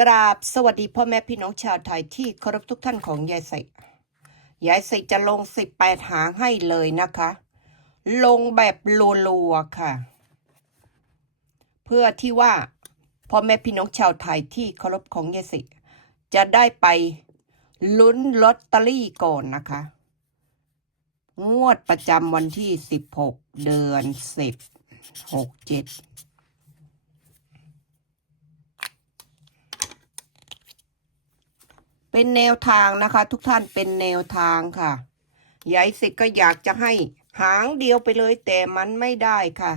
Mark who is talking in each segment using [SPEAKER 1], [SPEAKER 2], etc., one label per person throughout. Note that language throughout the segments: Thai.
[SPEAKER 1] กราบสวัสดีพ่อแม่พี่น้องชาวไทยที่เคารพทุกท่านของยายใสยายใสจะลงสิบแปดหางให้เลยนะคะ ลงแบบรัวๆค่ะ เพื่อที่ว่าพ่อแม่พี่น้องชาวไทยที่เคารพของยายใสจะได้ไปลุ้นลอตเตอรี่ก่อนนะคะ งวดประจำวันที่สิบหกเดือนสิบหกเจ็ด เป็นแนวทางนะคะ ทุกท่านเป็นแนวทางค่ะยายสิก็อยากจะให้หางเดียวไปเลยแต่มันไม่ได้ค่ะ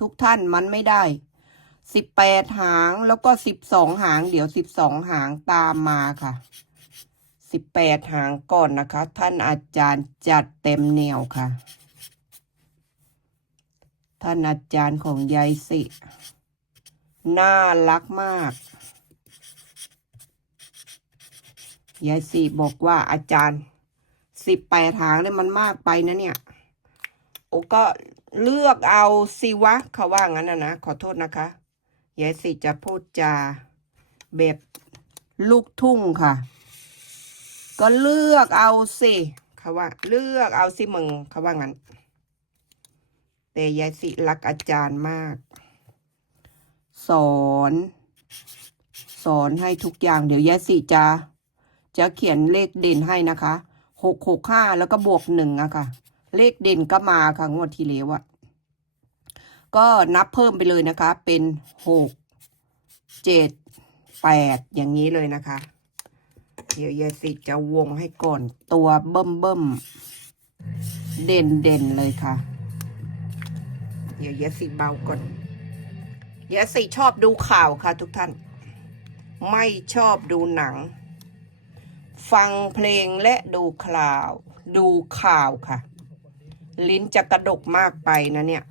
[SPEAKER 1] ทุกท่านมันไม่ได้สิบแปดหางแล้วก็สิบสองหาง เดี๋ยวสิบสองหางตามมาค่ะสิบแปดหางก่อนนะคะ ท่านอาจารย์จัดเต็มแนวค่ะ ท่านอาจารย์ของยายสิ น่ารักมาก ยายสีบอกว่าอาจารย์สิบแปดหางเนี่ยมันมากไปนะเนี่ย โอ้ก็เลือกเอาสิวะเขาว่างั้นนะนะขอโทษนะคะยายสีจะพูดจาแบบลูกทุ่งค่ะ ก็เลือกเอาสิเขาว่า เลือกเอาสิมึงเขาว่างั้น แต่ยายสิรักอาจารย์มาก สอน สอนให้ทุกอย่างเดี๋ยวยายสิจะ จะเขียนเลขเด่นให้นะคะหกหกห้าแล้วก็บวกหนึ่งอะค่ะ เลขเด่นก็มาค่ะงวดที่แล้วอะก็นับเพิ่มไปเลยนะคะ เป็นหกเจ็ดแปดอย่างนี้เลยนะคะ เดี๋ยวยายสิจะวงให้ก่อนตัวเบิ่มเบิ่มเด่นเด่นเลยค่ะ เดี๋ยวยายสิเบาก่อนยายสิชอบดูข่าวค่ะทุกท่าน ไม่ชอบดูหนัง ฟังเพลงและดูข่าว ดูข่าวค่ะ ลิ้นจะกระดกมากไปนะเนี่ย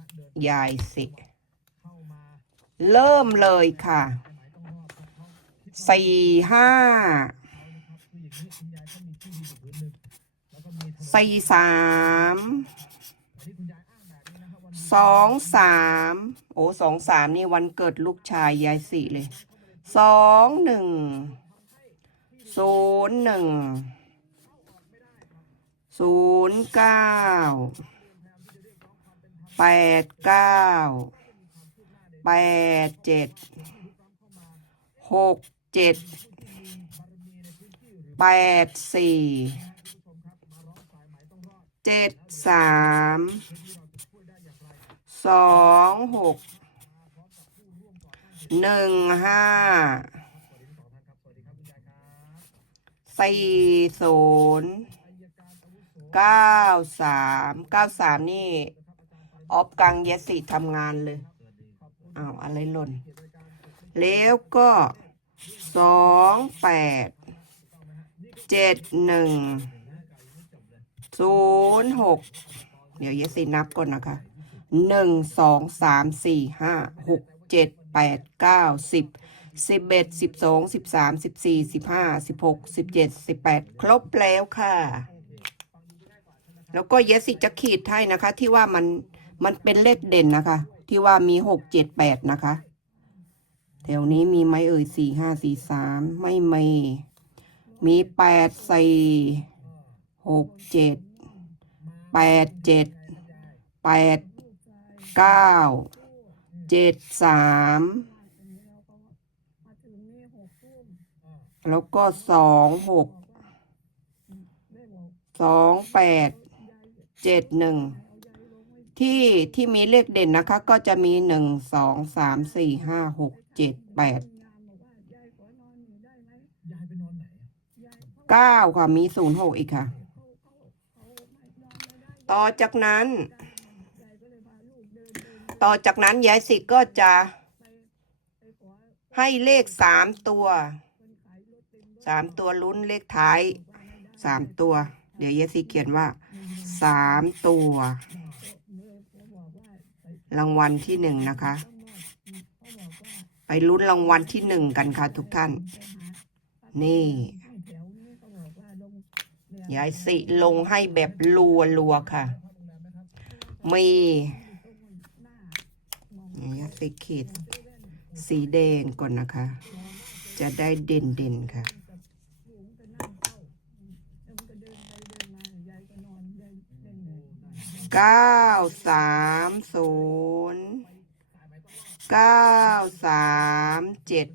[SPEAKER 1] ยายสิ เริ่มเลยค่ะ สี่ห้า สี่สาม สองสาม โอ้สองสามนี่วันเกิดลูกชายยายสิเลย สองหนึ่ง ศูนย์หนึ่งศูนย์เก้าแปดเก้าแปดเจ็ดหกเจ็ดแปดสี่เจ็ดสามสองหกหนึ่งห้า สี่ศูนย์เก้าสามเก้าสามนี่ ออฟกังเยสิทำงานเลยอ้าวอะไรหล่น แล้วก็สองแปดเจ็ดหนึ่งศูนย์หกเดี๋ยวเยสินับก่อนนะคะหนึ่งสองสามสี่ห้าหกเจ็ดแปดเก้าสิบ สิบเอ็ดสิบสองสิบสามสิบสี่สิบห้าสิบหกสิบเจ็ดสิบแปดครบแล้วค่ะ แล้วก็เยสิจะขีดให้นะคะ ที่ว่ามันมันเป็นเลขเด่นนะคะ ที่ว่ามีหกเจ็ดแปดนะคะแถวนี้มีไหมเอ่ยสี่ห้าสี่สามไม่มีมีแปดสี่หกเจ็ดแปดเจ็ดแปดเก้าเจ็ดสาม แล้วก็สองหกสองแปดเจ็ดหนึ่งที่ที่มีเลขเด่นนะคะ ก็จะมีหนึ่งสองสามสี่ห้าหกเจ็ดแปดเก้าค่ะ มีศูนย์หกอีกค่ะ ต่อจากนั้น ต่อจากนั้นยายสิก็จะให้เลขสามตัว สามตัวลุ้นเลขท้ายสามตัว เดี๋ยวเยสซี่เขียนว่าสามตัว รางวัลที่หนึ่งนะคะ ไปลุ้นรางวัลที่หนึ่งกันค่ะทุกท่าน นี่ยายสิลงให้แบบรัวรัวค่ะ มียายสิขีดสีแดงก่อนนะคะ จะได้เด่นเด่นค่ะ
[SPEAKER 2] ลูกก็นั่งเฝ้าแล้วมันก็เดินไปเดินมายายก็นอนเล่นเล่นเลย
[SPEAKER 1] เก้าสามศูนย์เก้าสามเจ็ด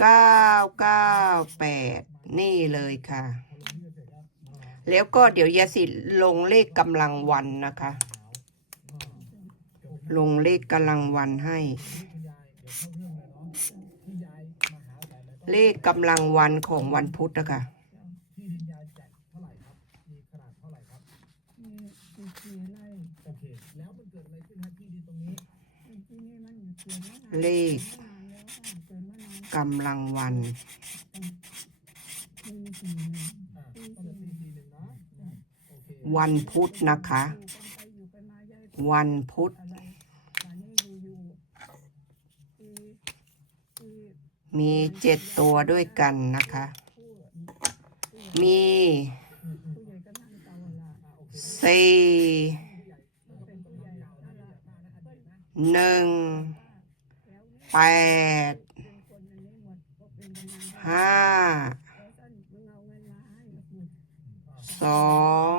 [SPEAKER 1] เก้าเก้าแปดนี่เลยค่ะ แล้วก็เดี๋ยวยาสิลงเลขกำลังวันนะคะ ลงเลขกำลังวันให้ เลขกำลังวันของวันพุธนะคะ
[SPEAKER 3] ที่ดินยายจัดเท่าไหร่ครับ มีขนาดเท่าไหร่ครับ
[SPEAKER 2] มีมีสี่ไร่
[SPEAKER 3] โอเค แล้วมันเกิดอะไรขึ้นครับที่ดินตรงนี้
[SPEAKER 2] ที่นี่มันอยู่ เล
[SPEAKER 1] ข
[SPEAKER 2] กำ
[SPEAKER 1] ลังวัน วันพุธนะคะ วันพุธมีเจ็ดตัวด้วยกันนะคะ มีสี่
[SPEAKER 2] หนึ่
[SPEAKER 1] ง แปด
[SPEAKER 2] เป็นคนอันนี้หมดก็เป็นกำนัน
[SPEAKER 1] ห้า
[SPEAKER 2] แล้วท่านมึงเอาเงินมาให้กับกู
[SPEAKER 1] สอง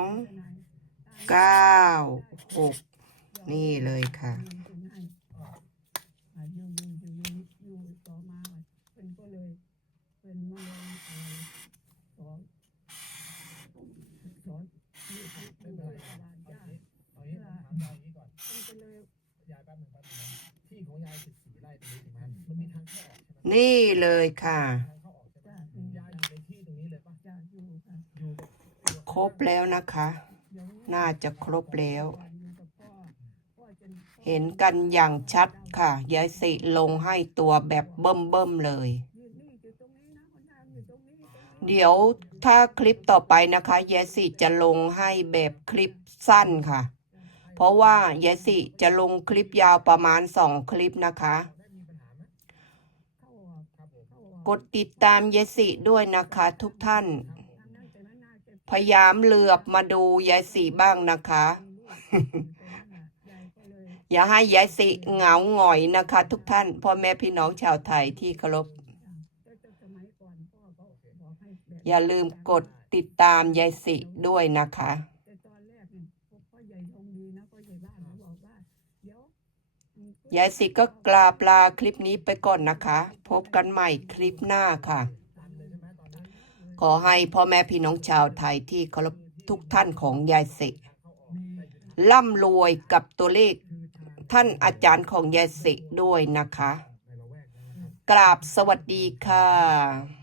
[SPEAKER 1] เก้าหกนี่เลยค่ะ
[SPEAKER 2] อยู่อยู่อยู่อยู่อยู่ต่อมาเป็นก็เลยเป็นมะเร็งอะไรสองสองยี่สิบ
[SPEAKER 3] ไม่
[SPEAKER 2] ไม่
[SPEAKER 3] เป็น
[SPEAKER 2] ได้
[SPEAKER 3] ไร
[SPEAKER 2] ต
[SPEAKER 3] ครับ
[SPEAKER 2] ลาด
[SPEAKER 3] เอา
[SPEAKER 2] ยา
[SPEAKER 3] งี้เอางี้ถามยายอย่างนี้ก่อน
[SPEAKER 2] เป็นก็เลย
[SPEAKER 3] ยายแป๊บหนึงแป๊บหนึงนะที่ของยายสิบ นี่เล
[SPEAKER 1] ยค่ะ
[SPEAKER 2] ค
[SPEAKER 1] รบแล้วนะคะ น่าจะครบแล้ว เห็นกันอย่างชัดค่ะ ยายสิลงให้ตัวแบบเบิ่มเบิ่มๆเลย เดี๋ยวถ้าคลิปต่อไปนะคะยายสิจะลงให้แบบคลิปสั้นค่ะ เพราะว่ายายสิจะลงคลิปยาวประมาณสองคลิปนะคะ
[SPEAKER 2] กก
[SPEAKER 1] ดติดตามยายสิด้วยนะคะทุกท่าน
[SPEAKER 2] นั่งแต่นั้นน่าจะ
[SPEAKER 1] พยายามเหลือบมาดูยายสิบ้างนะคะ อย่าให้ยายสิเหงาหงอยนะคะ ทุกท่านพ่อแม่พี่น้องชาวไทยที่เคารพอย่าลืมกดติดตามยายสิด้วยนะคะ
[SPEAKER 2] ยาย
[SPEAKER 1] สิก็กลาปลาคลิปนี้ไปก่อนนะคะ พบกันใหม่คลิปหน้าค่ะ ขอให้พ่อแม่พี่น้องชาวไทยที่เคารพทุกท่านของยายสิร่ำรวยกับตัวเลขท่านอาจารย์ของยายสิด้วยนะคะ กราบสวัสดีค่ะ